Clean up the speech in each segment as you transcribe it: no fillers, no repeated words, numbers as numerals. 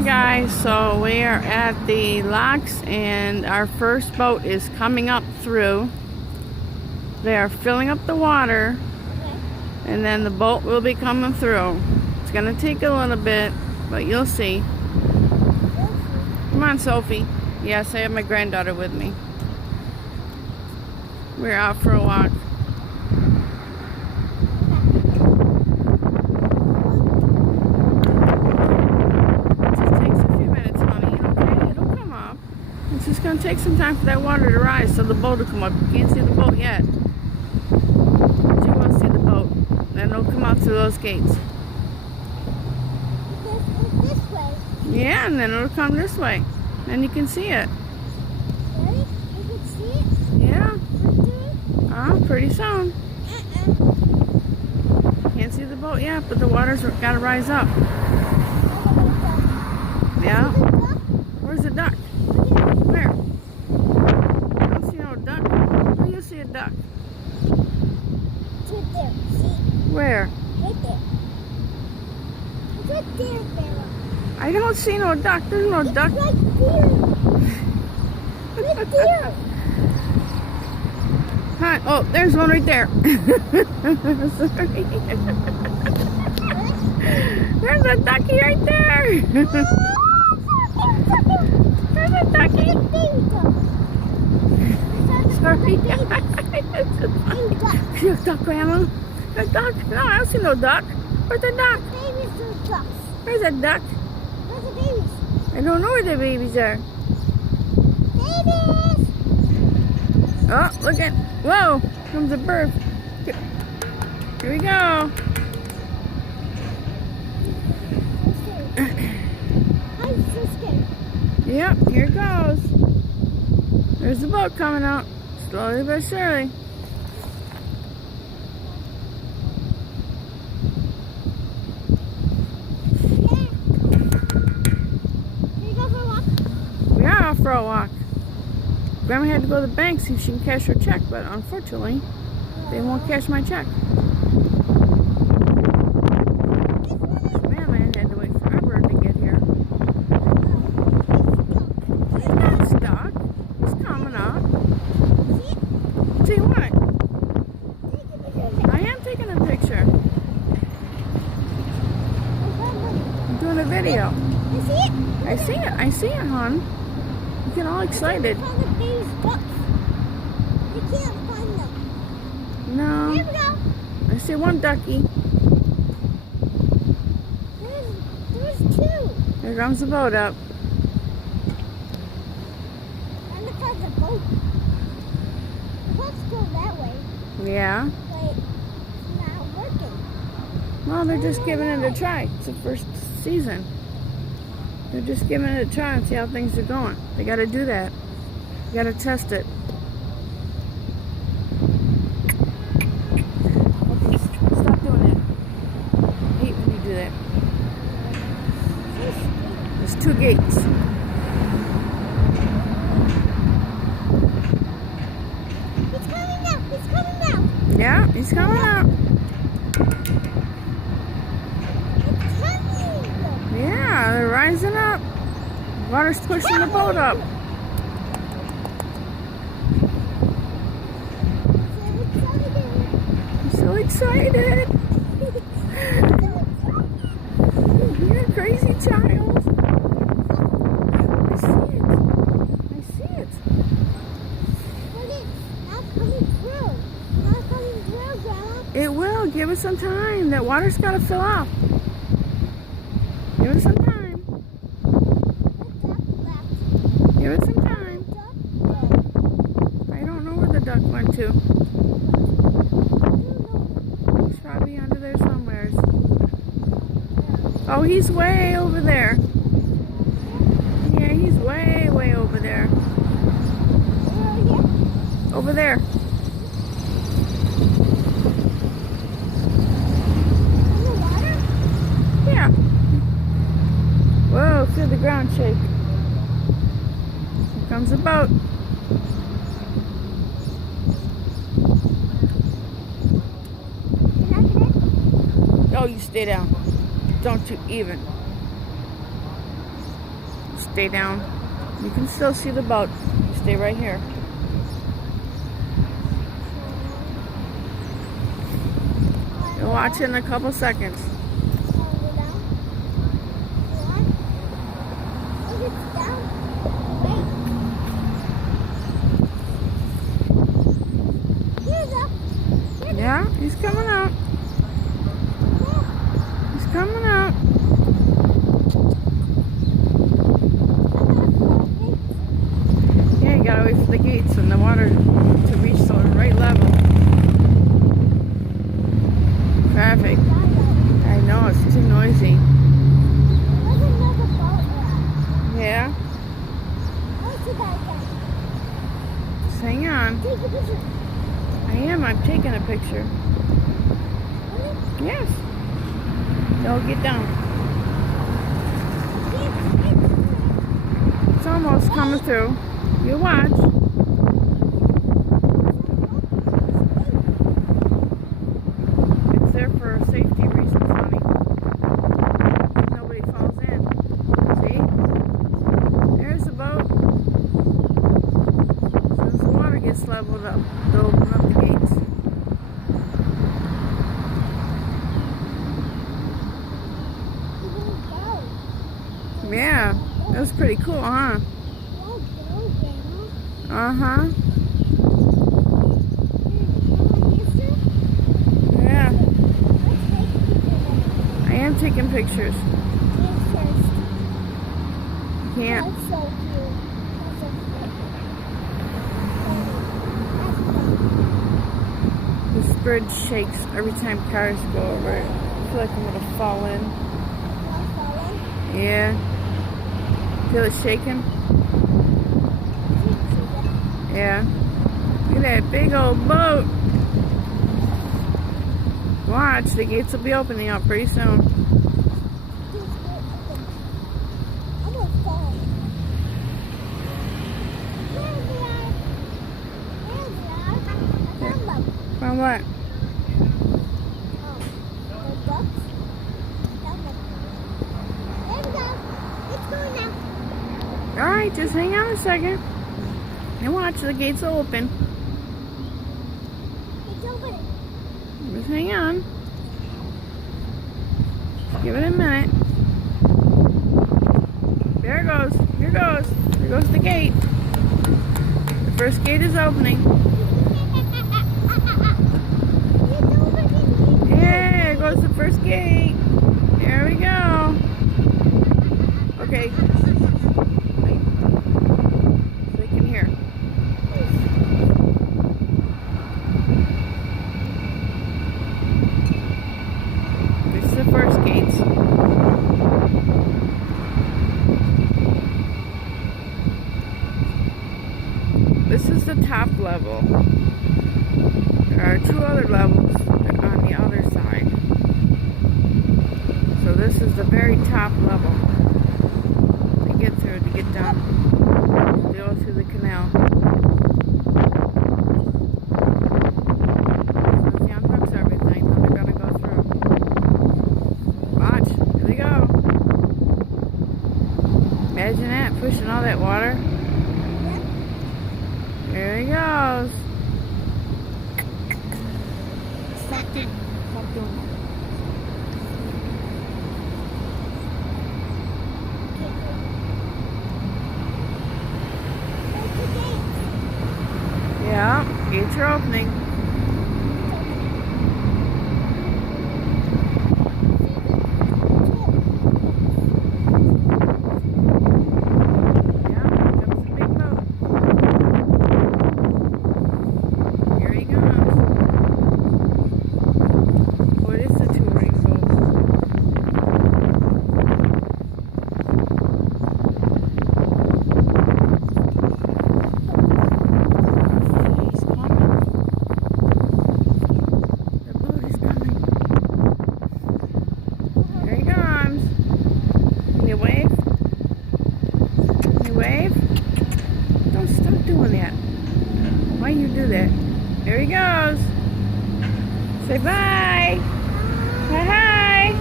Hi guys, so we are at the locks and our first boat is coming up through. They are filling up the water and then the boat will be coming through. It's gonna take a little bit, but you'll see. Come on, Sophie. Yes, I have my granddaughter with me. We're out for a walk. It's just going to take some time for that water to rise so the boat will come up. You can't see the boat yet. But you will see the boat. Then it'll come out through those gates. This way. Yeah, and then it'll come this way. Then you can see it. Really? You can see it? Yeah. Right there? Pretty soon. Can't see the boat yet, but the water's got to rise up. Yeah. Where's the duck? Where? I don't see no duck. Where do you see a duck? It's right there. See? Where? Right there. It's right there, Bella. I don't see no duck. There's no duck. Right there. Right there. Hi. Oh, there's one right there. Sorry. There's a ducky right there. There's a ducky. Sorry. There's a duck, Grandma. A duck? No, I don't see no duck. Where's the duck? Babies are ducks. Where's a duck? Where's the babies? I don't know where the babies are. Babies! Oh, look at. Whoa, comes a bird. Here we go. I'm so scared. Yep, here it goes. There's the boat coming out. Slowly but surely. Yeah. Can you go for a walk? We are off for a walk. Grandma had to go to the bank see if she can cash her check, but unfortunately, they won't cash my check. Man had to wait forever to get here. He's not stuck. He's coming up. See what? I am taking a picture. I'm doing a video. You see it? I see it. I see it, hon. You get all excited. Find the baby's ducks. You can't find them. No. Here we go. I see one ducky. There's two. There comes the boat up. And look at the boat. The boat's go that way, Yeah. but it's not working. Well, they're just giving it a try. It's the first season. They're just giving it a try and see how things are going. They got to do that. You got to test it. Okay, stop doing that. I hate when you do that. There's two gates. He's coming out. He's coming out. Yeah, he's coming out. It's coming. Yeah, they're rising up. Water's pushing the boat up. I'm so excited. You're a crazy child. I see it. I see it. But it's not coming through. Not coming through, Grandma. It will. Give it some time. That water's got to fill up. Give it some time. Give it some time. I don't know where the duck went to. He's probably under there somewhere. Oh, he's way over there. Yeah, he's way, way over there. Over there. In the water? Yeah. Whoa, feel the ground shake. Here comes the boat. You're not gonna? Oh, you stay down. Don't you even. stay down. You can still see the boat. You stay right here. You'll watch it in a couple seconds. Yeah, he's coming out. He's coming out. Yeah, you gotta wait for the gates and the water to reach the right level. Traffic. I know, it's too noisy. Yeah? Just hang on. Take a picture. I am. I'm taking a picture. Yes. Don't get down. It's almost coming through. You watch. It's there for safety reasons, honey. Nobody falls in. See? There's the boat. As the water gets leveled up, they'll open up the gates. Yeah, that was pretty cool, huh? Uh-huh. Yeah. I am taking pictures. Can't. That's so cute. This bridge shakes every time cars go over it. I feel like I'm gonna fall in. Yeah. Feel it shaking? Yeah. Look at that big old boat. Watch, the gates will be opening up pretty soon. From what? Alright, just hang on a second. And watch, the gates will open. Just hang on. Give it a minute. There it goes. Here it goes. There goes the gate. The first gate is opening. Yeah, there goes the first gate. There we go. Okay. Wait. So they can hear. This is the first gate. This is the top level. There are two other levels on the other side. So this is the very top level. To get through, to get down, to go through the canal. He unhooks everything, then they're gonna go through. Watch, here they go. Imagine that, pushing all that water. There he goes. Stop doing that. Yeah, gates are opening. Yeah, comes the big boat. Here he goes. What is the touring boat? He's coming. The boat is coming. Here he comes. Can you wave? Can you wave? Don't stop doing that. Why you do that? There he goes. Say bye. Say hi.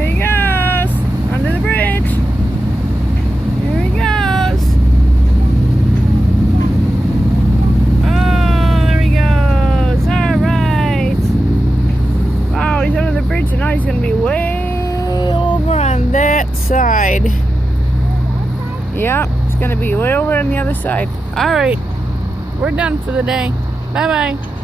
There he goes. Under the bridge. Here he goes. Oh, there he goes. Alright. Wow, he's under the bridge and now he's going to be way over on that side. Yep, it's going to be way over on the other side. Alright. We're done for the day. Bye-bye.